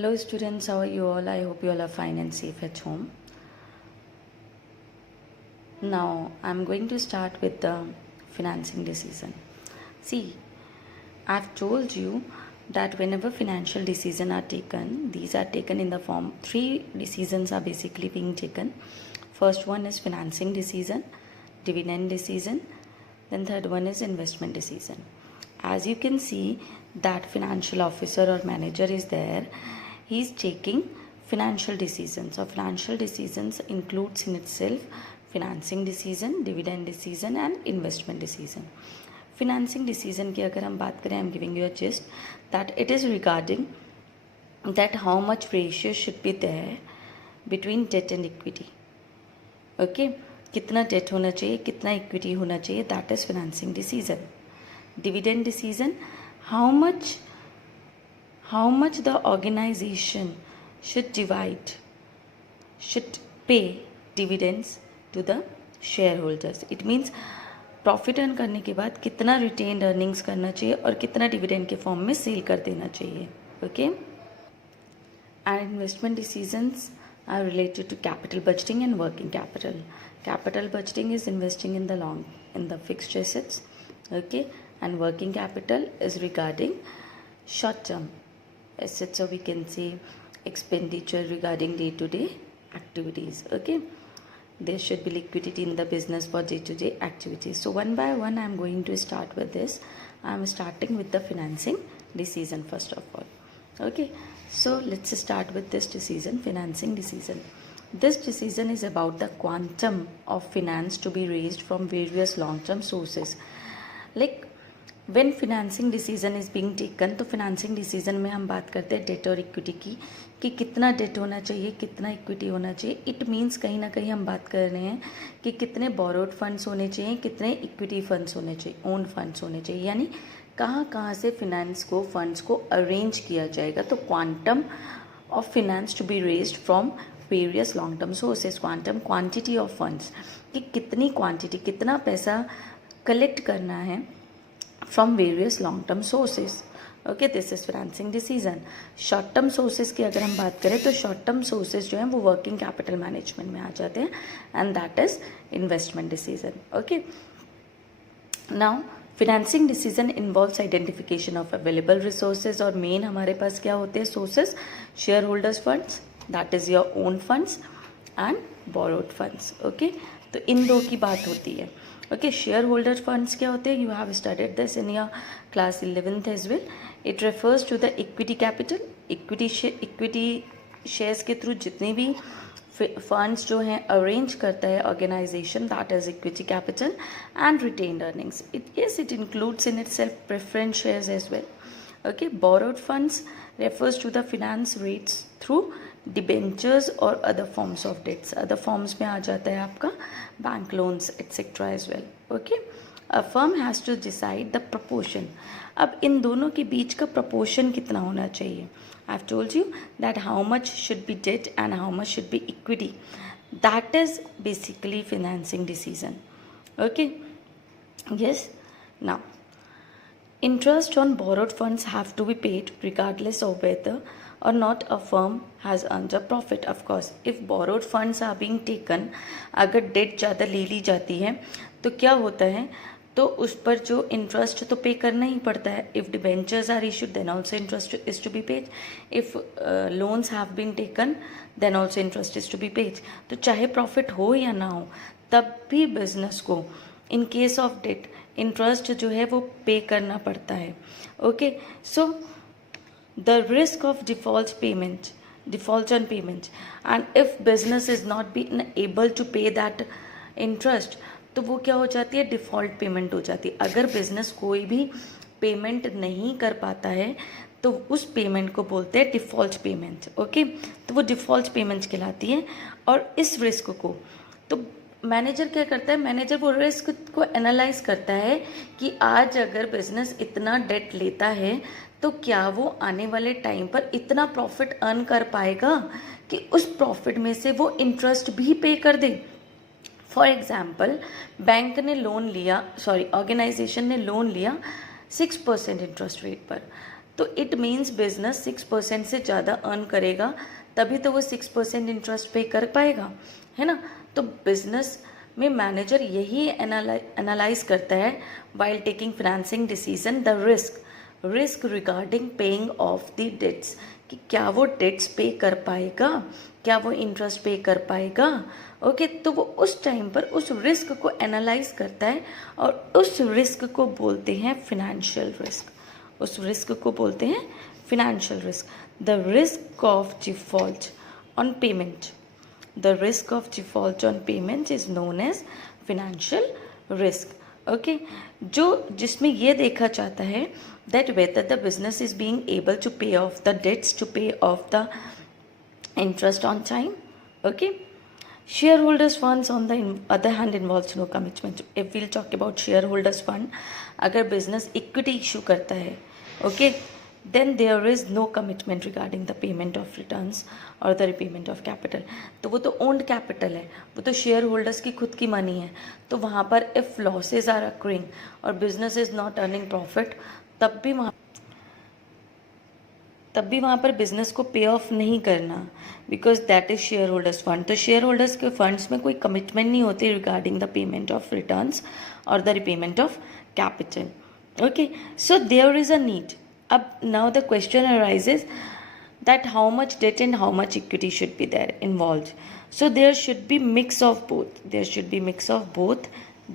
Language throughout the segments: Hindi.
Hello students, how are you all? I hope you all are fine and safe at home. Now I'm going to start with the financing decision. See, I've told you that whenever financial decisions are taken, these are taken in the form, three decisions are basically being taken. First one is financing decision, dividend decision, then third one is investment decision. As you can see that financial officer or manager is there, he is taking financial decisions. So financial decisions includes in itself financing decision, dividend decision and investment decision. Financing decision की अगर हम बात करें, I'm giving you a gist that it is regarding that how much ratio should be there between debt and equity. Okay, कितना debt होना चाहिए, कितना equity होना चाहिए, that is financing decision. Dividend decision, how much the organization should pay dividends to the shareholders. It means profit earn करने के बाद कितना रिटेन्ड अर्निंग्स करना चाहिए और कितना डिविडेंड के फॉर्म में सेल कर देना चाहिए. Okay, and investment decisions are related to capital budgeting and working capital. Capital budgeting is investing in the fixed assets, okay, and working capital is regarding short term assets, so we can say expenditure regarding day to day activities. Okay, there should be liquidity in the business for day to day activities. So one by one I am going to start with this. I am starting with the financing decision first of all. Okay, so let's start with this decision, financing decision. This decision is about the quantum of finance to be raised from various long-term sources. Like when financing decision is being taken, तो financing decision में हम बात करते हैं डेट और इक्विटी की, कि कितना डेट होना चाहिए, कितना इक्विटी होना चाहिए. इट मीन्स कहीं ना कहीं हम बात कर रहे हैं कि कितने बोरोड फंड्स होने चाहिए, कितने इक्विटी फंड्स होने चाहिए, ओन फंड्स होने चाहिए, यानी कहाँ से फिनेंस को फंड्स को अरेंज किया जाएगा. तो quantum of finance to be raised from various long term sources. Quantum quantity of funds, कि कितनी क्वांटिटी, कितना पैसा कलेक्ट करना है from various long term sources. Okay, this is financing decision. Short term sources की अगर हम बात करें तो शॉर्ट टर्म सोर्सेज जो हैं वो वर्किंग कैपिटल मैनेजमेंट में आ जाते हैं, and that is investment decision. Okay, now financing decision involves identification of available resources, और मेन हमारे पास क्या होते हैं sources, share holders funds, that is your own funds and borrowed funds. Okay, तो इन दो की बात होती है. ओके, शेयर होल्डर फंड्स क्या होते हैं, you have studied this in your class 11th as well. It refers to the equity capital. Equity shares के थ्रू जितनी भी फंड्स जो हैं अरेंज करता है organisation, that is equity capital. And retained earnings, it includes in itself preference shares as well. Okay, borrowed funds refers to the finance rates through debentures और other forms of debts. Other forms में आ जाता है आपका bank loans etcetera as well. Okay, a firm has to decide the proportion. अब इन दोनों के बीच का प्रपोर्शन कितना होना चाहिए. I have told you that how much should be debt and how much should be equity. That is basically financing decision. Okay, yes, now interest on borrowed funds have to be paid regardless of whether or not a firm has earned a profit. Of course, if borrowed funds are being taken, अगर डेट ज़्यादा ले ली जाती है तो क्या होता है, तो उस पर जो इंटरेस्ट तो पे करना ही पड़ता है. If debentures are issued then also interest is to be paid. If loans have been taken then also interest is to be paid. तो चाहे प्रॉफिट हो या ना हो, तब भी बिजनेस को in case of debt interest जो है वो पे करना पड़ता है. Okay, so the risk of default on payment, and if business is not being able to pay that interest, तो वो क्या हो जाती है, डिफ़ॉल्ट पेमेंट हो जाती है. अगर बिजनेस कोई भी पेमेंट नहीं कर पाता है तो उस पेमेंट को बोलते हैं डिफ़ॉल्ट पेमेंट. ओके, तो वो डिफ़ॉल्ट पेमेंट कहलाती है. और इस रिस्क को तो मैनेजर क्या करता है, मैनेजर वो रिस्क को एनालाइज करता है कि आज अगर बिजनेस इतना डेट लेता है तो क्या वो आने वाले टाइम पर इतना प्रॉफिट अर्न कर पाएगा कि उस प्रॉफिट में से वो इंटरेस्ट भी पे कर दे. फॉर एग्जाम्पल, बैंक ने लोन लिया, ऑर्गेनाइजेशन ने लोन लिया 6% इंटरेस्ट रेट पर, तो इट मीन्स बिजनेस 6% से ज़्यादा अर्न करेगा तभी तो वो 6% इंटरेस्ट पे कर पाएगा, है ना। तो बिजनेस में मैनेजर यही एनालाइज करता है while taking financing decision the risk regarding paying off the debts, कि क्या वो डेट्स पे कर पाएगा, क्या वो इंटरेस्ट पे कर पाएगा। ओके, तो वो उस टाइम पर उस रिस्क को एनालाइज करता है और उस रिस्क को बोलते हैं फिनेंशियल रिस्क, उस रिस्क को बोलते हैं financial risk. The risk of default on payment, the risk of default on payment is known as financial risk. Okay, जो जिसमें ये देखा जाता है that whether the business is being able to pay off the debts, to pay off the interest on time. Okay, shareholders funds on the other hand involves no commitment. If we'll talk about shareholders fund, अगर business equity issue करता है, okay, then there is no commitment regarding the payment of returns or the repayment of capital. तो वो तो owned capital है, वो तो शेयर होल्डर्स की खुद की मनी है। तो वहाँ पर if losses are occurring और business is not earning profit, तब भी वहाँ पर बिजनेस को पे ऑफ नहीं करना, because that is shareholders fund. तो शेयर होल्डर्स के फंड्स में कोई कमिटमेंट नहीं होती regarding the payment of returns और the repayment of capital. Okay, so there is a need. अब now the question arises that how much debt and how much equity should be there involved. So there should be mix of both. There should be mix of both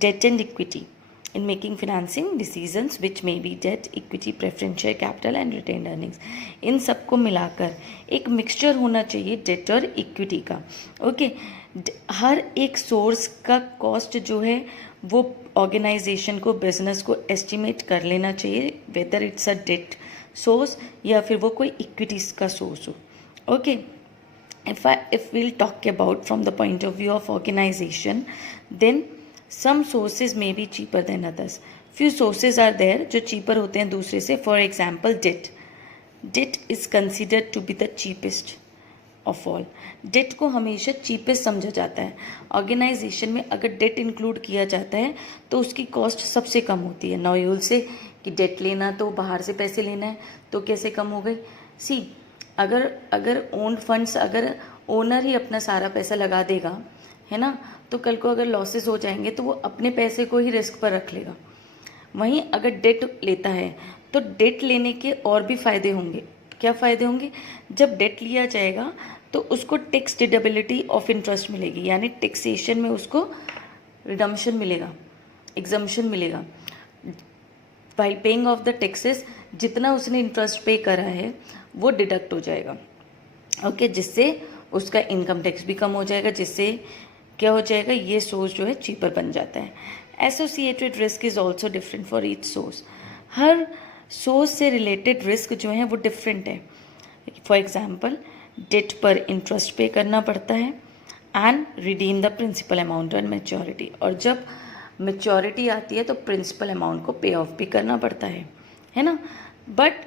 debt and equity in making financing decisions, which may be debt, equity, preferential capital and retained earnings. इन सबको मिलाकर एक मिक्सचर होना चाहिए डेट और इक्विटी का। ओके, हर एक सोर्स का कॉस्ट जो है वो ऑर्गेनाइजेशन को, बिजनेस को एस्टिमेट कर लेना चाहिए, whether it's a debt source या फिर वो कोई इक्विटीज का सोर्स हो। Okay, if we'll talk about from the point of view of organization, then some sources may be cheaper than others. Few sources are there जो cheaper होते हैं दूसरे से. For example, debt is considered to be the cheapest of all. Debt को हमेशा चीपेस्ट समझा जाता है. ऑर्गेनाइजेशन में अगर डेट इंक्लूड किया जाता है तो उसकी कॉस्ट सबसे कम होती है. नाउ यू विल से कि डेट लेना तो बाहर से पैसे लेना है तो कैसे कम हो गई. सी, अगर ओन फंड्स, अगर ओनर ही अपना सारा पैसा लगा देगा, है ना, तो कल को अगर लॉसेस हो जाएंगे तो वो अपने पैसे को ही रिस्क पर रख लेगा. वहीं अगर डेट लेता है तो डेट लेने के और भी फ़ायदे होंगे. क्या फ़ायदे होंगे? जब डेट लिया जाएगा तो उसको टैक्स डिडक्टिबिलिटी ऑफ इंटरेस्ट मिलेगी, यानी टैक्सेशन में उसको रिडम्पशन मिलेगा, एग्जम्पशन मिलेगा. While paying off the taxes, जितना उसने इंटरेस्ट पे करा है वो डिडक्ट हो जाएगा. ओके, जिससे उसका इनकम टैक्स भी कम हो जाएगा, जिससे क्या हो जाएगा, ये सोर्स जो है चीपर बन जाता है. Associated risk is also different for each source. हर सोर्स से रिलेटेड रिस्क जो है वो डिफरेंट है. फॉर एग्जाम्पल, डेट पर इंटरेस्ट पे करना पड़ता है and redeem the principal amount on maturity, और जब मैच्योरिटी आती है तो प्रिंसिपल अमाउंट को पे ऑफ भी करना पड़ता है ना. But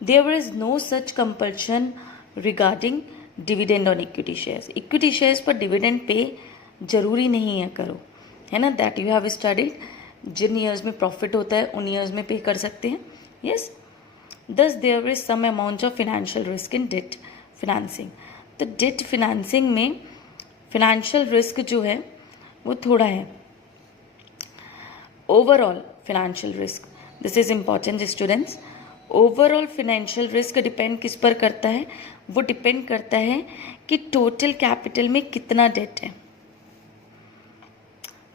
there is no such compulsion regarding dividend on equity shares. Equity shares पर डिविडेंड पे जरूरी नहीं है करो, है ना. That you have studied. जिन ईयर्स में प्रॉफिट होता है उन ईयर्स में पे कर सकते हैं. Yes, thus there is some amount of financial risk in debt financing. तो डेट फिनेंसिंग में फिनेंशियल रिस्क जो है वो थोड़ा है. Overall financial risk, this is important students. Overall financial risk depend किस पर करता है? वो डिपेंड करता है कि टोटल कैपिटल में कितना डेट है.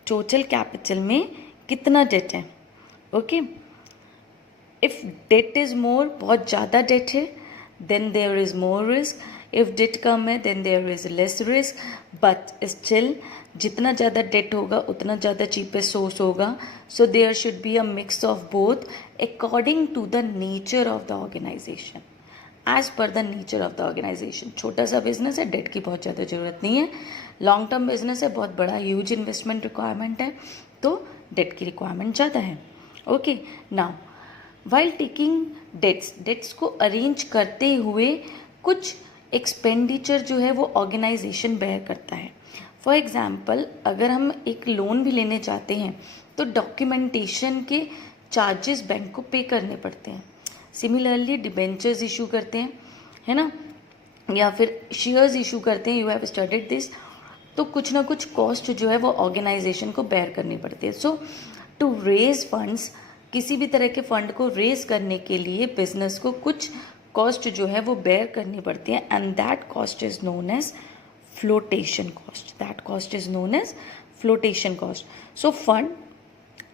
टोटल कैपिटल में कितना डेट है. Okay, if debt is more, बहुत ज़्यादा डेट है, then there is more risk. If debt कम है then there is less risk. But still जितना ज़्यादा डेट होगा उतना ज़्यादा चीपेस्ट सोर्स होगा. So there should be a mix of both according to the nature of the organisation. As per the nature of the organisation. छोटा सा बिजनेस है, डेट की बहुत ज़्यादा ज़रूरत नहीं है. लॉन्ग टर्म बिजनेस है, बहुत बड़ा ह्यूज इन्वेस्टमेंट रिक्वायरमेंट है, तो डेट की रिक्वायरमेंट ज़्यादा है. Okay, now while taking debts को अरेंज करते हुए कुछ एक्सपेंडिचर जो है वो ऑर्गेनाइजेशन बेयर करता है. फॉर एग्जाम्पल, अगर हम एक लोन भी लेने चाहते हैं तो डॉक्यूमेंटेशन के चार्जेस बैंक को पे करने पड़ते हैं. सिमिलरली डिबेंचर्स इशू करते हैं, है ना, या फिर शेयर्स इशू करते हैं, यू हैव स्टडीड दिस, तो कुछ ना कुछ कॉस्ट जो है वो ऑर्गेनाइजेशन को बेयर करनी पड़ती है. सो टू रेज फंड्स, किसी भी तरह के फंड को रेज करने के लिए बिजनेस को कुछ कॉस्ट जो है वो बेयर करनी पड़ती है, and that cost is known as flotation cost. That cost is known as flotation cost. So fund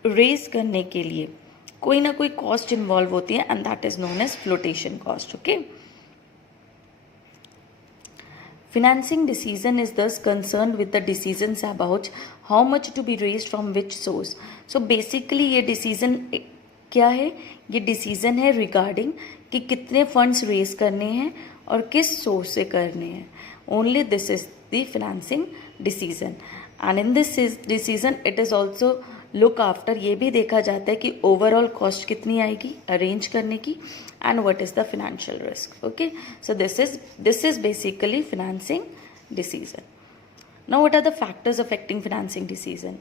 raise करने के लिए कोई ना कोई कॉस्ट इन्वॉल्व होती है, and that is known as flotation cost. Okay, financing decision is thus concerned with the decisions about how much to be raised from which source. So basically ये decision क्या है? ये decision है regarding कि कितने funds raise करने हैं और किस source से करने हैं. Only this is the financing decision, and in this decision it is also look after, ये भी देखा जाता है कि ओवरऑल कॉस्ट कितनी आएगी अरेंज करने की, and what is the financial risk. Okay, so this is basically financing decision. Now what are the factors affecting financing decision.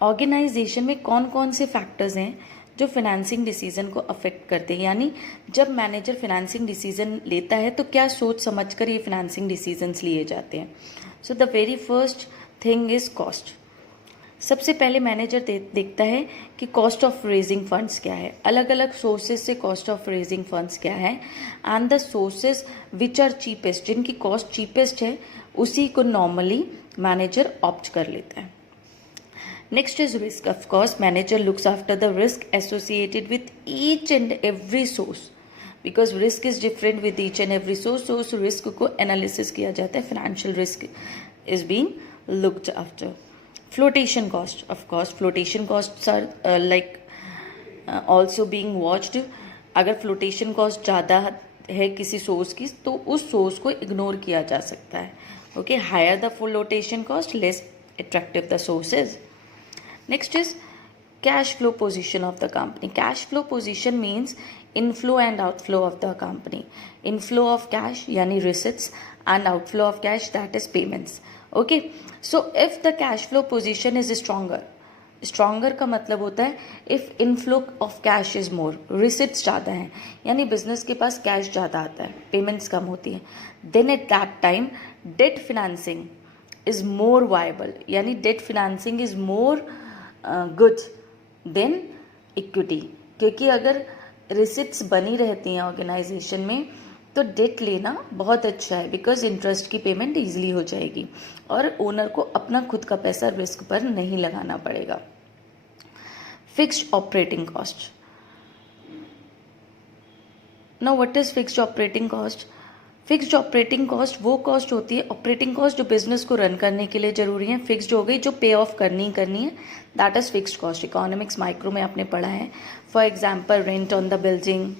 Organisation में कौन कौन से फैक्टर्स हैं जो फाइनेंसिंग डिसीजन को अफेक्ट करते हैं, यानी जब मैनेजर फाइनेंसिंग डिसीजन लेता है तो क्या सोच समझकर ये फाइनेंसिंग डिसीजंस लिए जाते हैं. So the very first thing is cost. सबसे पहले मैनेजर देखता है कि कॉस्ट ऑफ रेजिंग फंड्स क्या है, अलग अलग सोर्सेज से कॉस्ट ऑफ रेजिंग फंड्स क्या है, and the sources which are cheapest, जिनकी कॉस्ट चीपेस्ट है उसी को नॉर्मली मैनेजर ऑप्ट कर लेता है. Next is risk. Of course manager looks after the risk associated with each and every source, because risk is different with each and every source. तो उस रिस्क को एनालिसिस किया जाता है. Financial risk is being looked after. Flotation cost, of course flotation costs are also being watched. अगर flotation cost ज़्यादा है किसी सोर्स की तो उस सोर्स को इग्नोर किया जा सकता है. Okay, higher the flotation cost, less attractive the source is. Next is cash flow position of the company. Cash flow position means inflow and outflow of the company. Inflow of cash यानी receipts, and outflow of cash, that is payments. Okay, so if the cash flow position is stronger का मतलब होता है if inflow of cash is more, receipts ज़्यादा हैं, यानी बिजनेस के पास कैश ज़्यादा आता है, पेमेंट्स कम होती है, then at that time debt financing is more viable, यानी debt financing is more good than equity. क्योंकि अगर receipts बनी रहती हैं ऑर्गेनाइजेशन में तो डेट लेना बहुत अच्छा है, बिकॉज इंटरेस्ट की पेमेंट ईजिली हो जाएगी और ओनर को अपना खुद का पैसा रिस्क पर नहीं लगाना पड़ेगा. Fixed operating cost. Now what is fixed operating cost. Fixed operating cost वो कॉस्ट होती है, ऑपरेटिंग कॉस्ट जो बिजनेस को रन करने के लिए जरूरी है. फिक्स्ड हो गई, जो पे ऑफ करनी है, that is fixed cost. Economics micro में आपने पढ़ा है. For example rent on the building,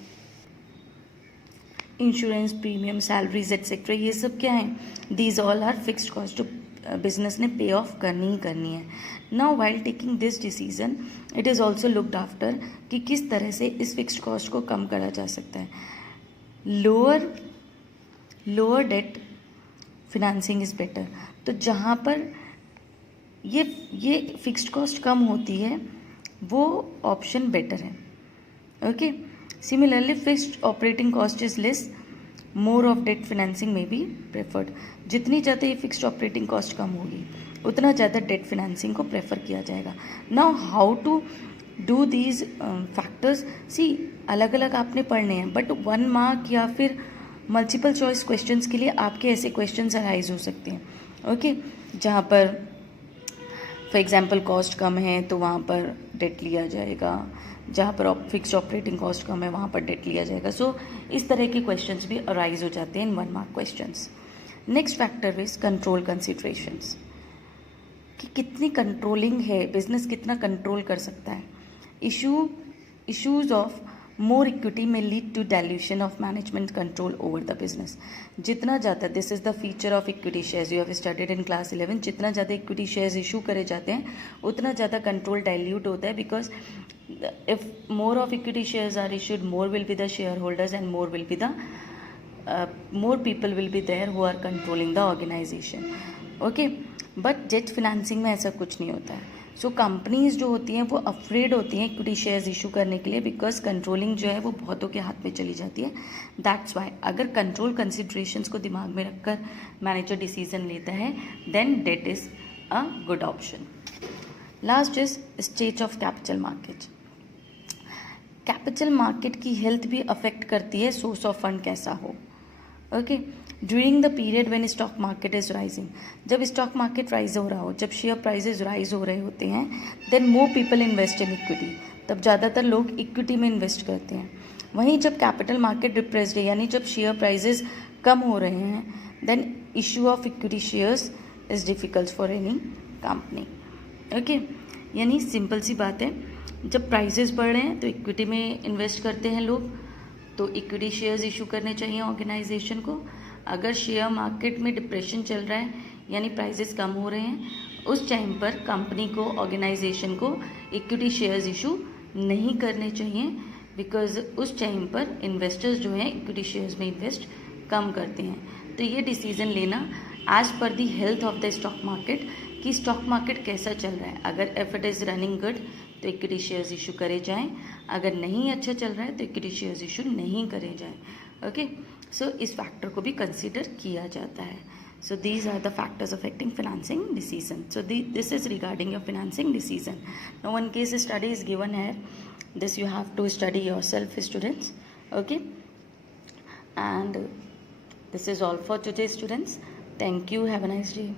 insurance premium, salaries etcetera, ये सब क्या है, these all are fixed cost जो बिजनेस ने पे ऑफ करनी है. Now while taking this decision it is also looked after कि किस तरह से इस फिक्स्ड कॉस्ट को कम करा जा सकता है. Lower debt financing is better. तो जहाँ पर ये फिक्स्ड कॉस्ट कम होती है वो ऑप्शन बेटर है. Okay, Similarly, fixed operating cost is less, more of debt financing may be preferred. जितनी ज़्यादा ये fixed operating cost कम होगी उतना ज़्यादा debt financing को prefer किया जाएगा. Now how to do these factors? See, अलग अलग आपने पढ़ने हैं, but 1 mark या फिर multiple choice questions के लिए आपके ऐसे questions arise हो सकते हैं. ओके, जहाँ पर फॉर एग्जाम्पल कॉस्ट कम है तो वहाँ पर डेट लिया जाएगा, जहाँ पर फिक्स्ड ऑपरेटिंग कॉस्ट कम है वहाँ पर डेट लिया जाएगा. सो इस तरह के क्वेश्चंस भी अराइज हो जाते हैं इन 1 mark questions. Next factor is control considerations, कि कितनी कंट्रोलिंग है, बिजनेस कितना कंट्रोल कर सकता है. Issues of more equity may lead to dilution of management control over the business. जितना ज़्यादा, this is the feature of equity shares, you have studied in class 11, जितना ज़्यादा इक्विटी शेयर्स इशू करे जाते हैं उतना ज़्यादा कंट्रोल डाइल्यूट होता है. Because if more of equity shares are issued, more will be the shareholders and more will be the more people will be there who are controlling the organization. Okay, but debt financing में ऐसा कुछ नहीं होता है. सो कंपनीज जो होती हैं वो अफ्रेड होती हैं इक्विटी शेयर्स इशू करने के लिए, बिकॉज कंट्रोलिंग जो है वो बहुतों के हाथ में चली जाती है. दैट्स वाई अगर कंट्रोल कंसिड्रेशंस को दिमाग में रखकर मैनेजर डिसीजन लेता है then debt is a good option. Last is stage of capital market. Capital market की हेल्थ भी अफेक्ट करती है सोर्स ऑफ फंड कैसा हो. Okay, during the period when stock market is rising, जब स्टॉक मार्केट राइज हो रहा हो, जब शेयर प्राइसेस राइज हो रहे होते हैं, then more people invest in equity, तब ज़्यादातर लोग इक्विटी में इन्वेस्ट करते हैं. वहीं जब कैपिटल मार्केट डिप्रेस्ड है, यानी जब शेयर प्राइसेस कम हो रहे हैं, then issue of equity shares is difficult for any company. Okay, यानी सिंपल सी बात है, जब प्राइसेस बढ़ रहे हैं तो इक्विटी में इन्वेस्ट करते हैं लोग, तो इक्विटी शेयर्स इशू करने चाहिए ऑर्गेनाइजेशन को. अगर शेयर मार्केट में डिप्रेशन चल रहा है यानी प्राइसेस कम हो रहे हैं, उस टाइम पर कंपनी को, ऑर्गेनाइजेशन को इक्विटी शेयर्स इशू नहीं करने चाहिए, बिकॉज उस टाइम पर इन्वेस्टर्स जो हैं इक्विटी शेयर्स में इन्वेस्ट कम करते हैं. तो ये डिसीजन लेना as per the health of the stock market कि स्टॉक मार्केट कैसा चल रहा है. अगर if it is running good तो इक्विटी शेयर्स इशू करे जाएं, अगर नहीं अच्छा चल रहा है तो इक्विटी शेयर्स इशू नहीं करे जाएं. ओके, सो इस फैक्टर को भी कंसीडर किया जाता है. So these are the factors affecting financing decision. So this is regarding your financing decision. Now one case study is given here. This you have to study yourself, students. Okay, and this is all for today, students. Thank you. Have a nice day.